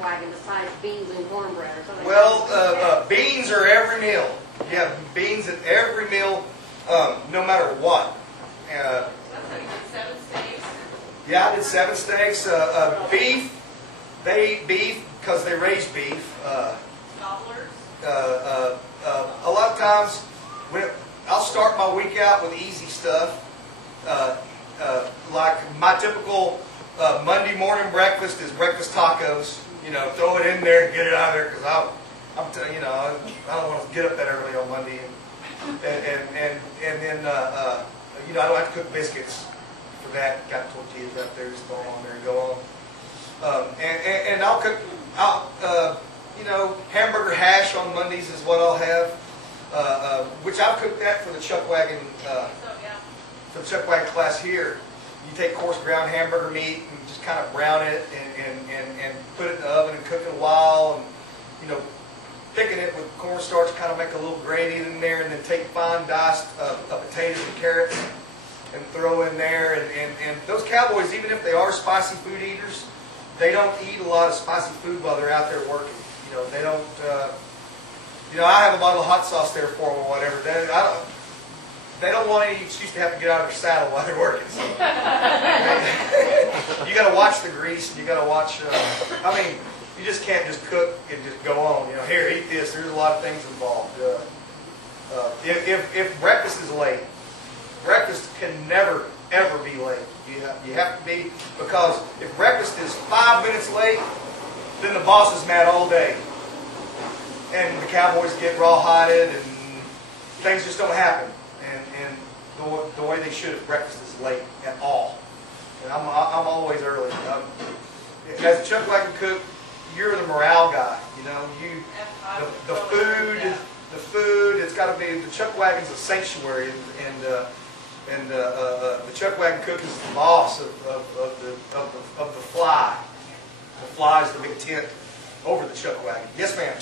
chuck wagon besides beans and cornbread or something? Well, beans are every meal. You have beans at every meal, no matter what. That's how you did 7 steaks. Yeah, I did 7 steaks. Beef, they eat beef because they raise beef. Gobblers. A lot of times, I'll start my week out with easy stuff. Like my typical Monday morning breakfast is breakfast tacos. You know, throw it in there and get it out of there because I don't want to get up that early on Monday. And then you know, I don't have to cook biscuits for that. Got tortillas up there, just throw them on there and go on. And I'll cook. You know, hamburger hash on Mondays is what I'll have, which I've cooked that for the chuck wagon. For the chuck wagon class here, you take coarse ground hamburger meat and just kind of brown it and put it in the oven and cook it a while, and you know, thicken it with cornstarch, kind of make a little gravy in there, and then take fine diced potatoes and carrots and throw in there. And those cowboys, even if they are spicy food eaters, they don't eat a lot of spicy food while they're out there working. You know, they don't. You know, I have a bottle of hot sauce there for them or whatever. They don't want any excuse to have to get out of their saddle while they're working. So. You got to watch the grease, and you got to watch. I mean, you just can't just cook and just go on. You know, here, eat this. There's a lot of things involved. If breakfast is late, breakfast can never ever be late. You have to be, because if breakfast is 5 minutes late, then the boss is mad all day, and the cowboys get rawhided, and things just don't happen. And the way they should if breakfast is late at all. And I'm always early. As a chuck wagon cook, you're the morale guy. You know, the food. It's got to be, the chuck wagon's a sanctuary, and the chuck wagon cook is the boss of the fly. The fly is the big tent over the chuck wagon. Yes, ma'am.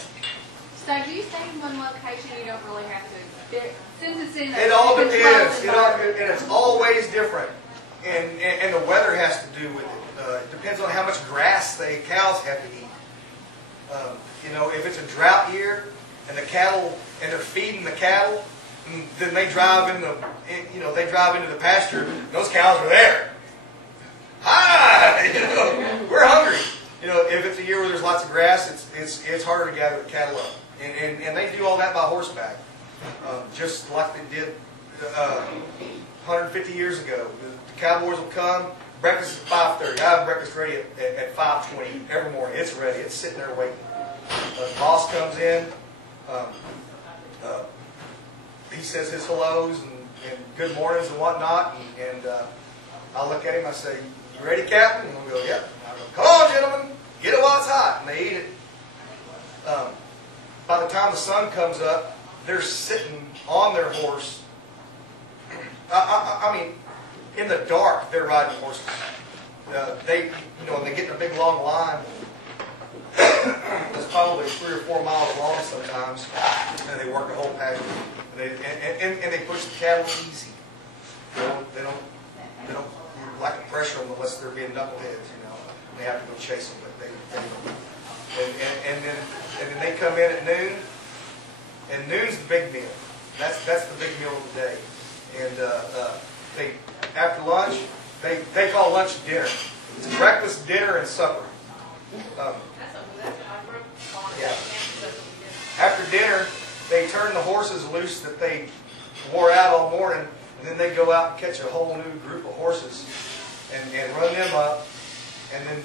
So do you stay in one location? You don't really have to. Since it's in. It all depends. And it's always different, and the weather has to do with it. It depends on how much grass the cows have to eat. You know, if it's a drought year and the cattle and they're feeding the cattle, then they drive into the pasture. Those cows are there. Hi, you know, we're hungry. You know, if it's a year where there's lots of grass, it's harder to gather the cattle up, and they do all that by horseback, just like they did 150 years ago. The cowboys will come. Breakfast is 5:30. I have breakfast ready at 5:20 every morning. It's ready. It's sitting there waiting. The boss comes in. He says his hellos and good mornings and whatnot, and I'll look at him. I say, "You ready, Captain?" And he'll go, "Yep." And I'll go, "Come on, gentlemen, get it while it's hot," and they eat it. By the time the sun comes up, they're sitting on their horse. I mean, in the dark, they're riding horses. When they get in a big long line, it's probably 3 or 4 miles long sometimes, and they work a whole pasture. And they push the cattle easy. They don't like to pressure them unless they're being knuckleheads. You know, they have to go chase them, but and then they come in at noon, and noon's the big meal. That's the big meal of the day. And after lunch, they call lunch dinner. It's breakfast, dinner, and supper. Yeah. After dinner, they turn the horses loose that they wore out all morning, and then they go out and catch a whole new group of horses and run them up. And then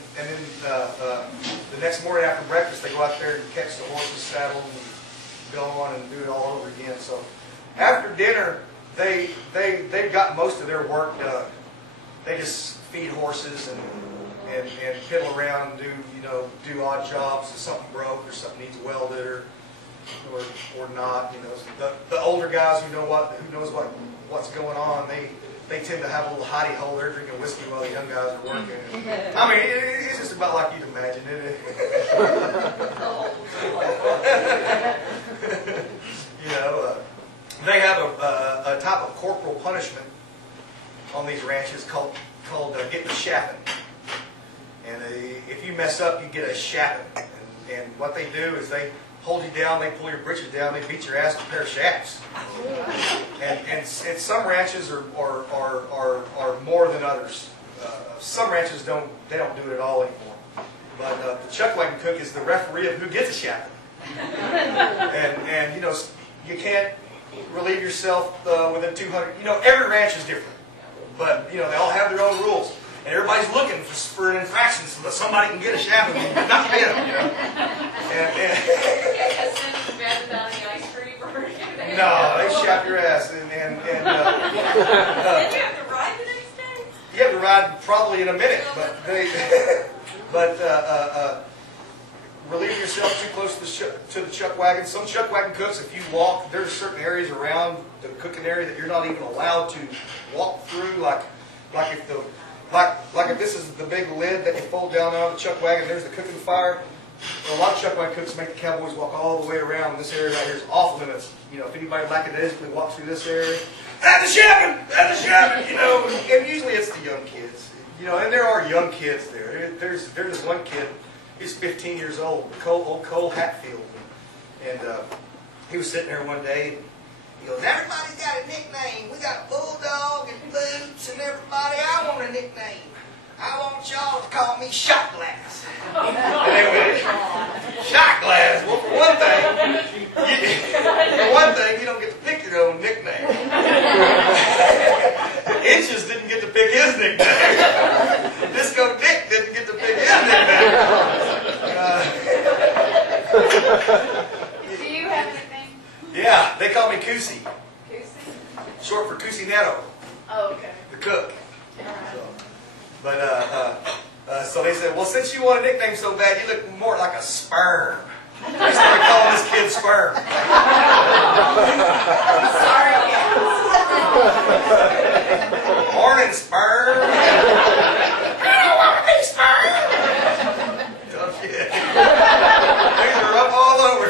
the next morning after breakfast, they go out there and catch the horses, saddle them, and go on and do it all over again. So after dinner, they've got most of their work done. They just feed horses and piddle around and do odd jobs. If something broke or something needs welded or not, the older guys who knows what's going on, they tend to have a little hidey hole. They're drinking whiskey while the young guys are working. I mean, it's just about like you'd imagine it. They have a type of corporal punishment on these ranches called getting the shapping. And if you mess up, you get a shapping. And what they do is they hold you down, they pull your britches down, they beat your ass with a pair of shaps. And some ranches are more than others. Some ranches don't do it at all anymore. But the chuck wagon cook is the referee of who gets a shapping. And you know, you can't relieve yourself within 200. You know, every ranch is different, but you know they all have their own rules, and everybody's looking for an infraction so that somebody can get a shaft and not get them. You know, no, they shap your ass, and then you have to ride the next day. You have to ride probably in a minute, but relieve yourself too close to the chuck wagon. Some chuck wagon cooks, if you walk, there's certain areas around the cooking area that you're not even allowed to walk through. Like if this is the big lid that you fold down on the chuck wagon, there's the cooking fire. Well, a lot of chuck wagon cooks make the cowboys walk all the way around. This area right here is off limits. You know, if anybody lackadaisically walks through this area, that's a shapping, you know. And usually it's the young kids, you know. And there are young kids there. There's one kid. He's 15 years old, old Cole Hatfield, and he was sitting there one day. He goes, "Everybody's got a nickname. We got Bulldog and Boots and everybody. I want a nickname. I want y'all to call me Shot Glass." And they went, "Shot Glass? Well, for one thing, you don't get to pick your own nickname." Inches didn't get to pick his nickname. Disco Dick didn't get to pick his nickname. Do you have anything? Yeah, they call me Cusi. Goosey? Short for Cusinero, Oh, okay. the cook. All right. So they said, "Well, since you want a nickname so bad, you look more like a sperm." They started calling this kid Sperm. Sorry. Morning, Sperm. I don't want to be Sperm. Tough shit. Things are up all over.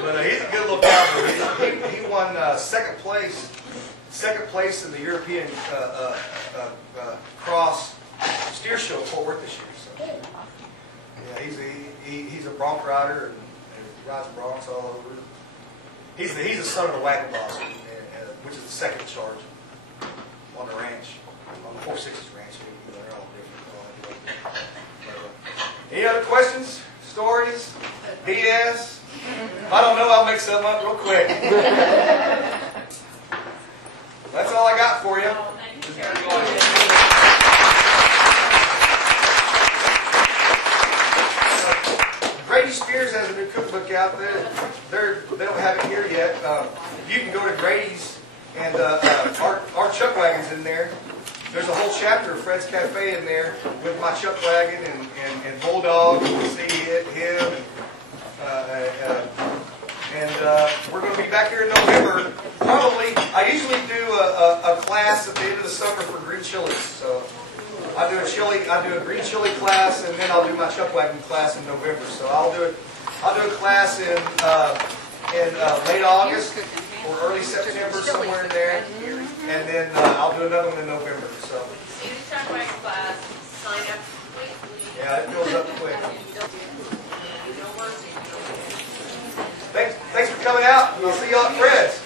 But he's a good little cowboy. He won second place in the European cross steer show at Fort Worth this year. So, yeah, he's a bronc rider and rides broncs all over. He's the son of the wagon boss, which is the second in charge on the ranch, on the 460s ranch. They're all different. Any other questions, stories, BS? If I don't know, I'll make some up real quick. That's all I got for you. Grady Spears has a new cookbook out there. They don't have it here yet. You can go to Grady's, and our chuck wagon's in there. There's a whole chapter of Fred's Cafe in there with my chuck wagon and Bulldog. You can see him. And we're going to be back here in November. Probably, I usually do a class at the end of the summer for green chilies. So I do a green chili class, and then I'll do my chuck wagon class in November. So I'll do a class in late August or early September, somewhere in there, and then I'll do another one in November. So See the chuck wagon class. Sign up quickly. yeah, it goes up quick. Thanks for coming out. We'll see y'all at Fred's.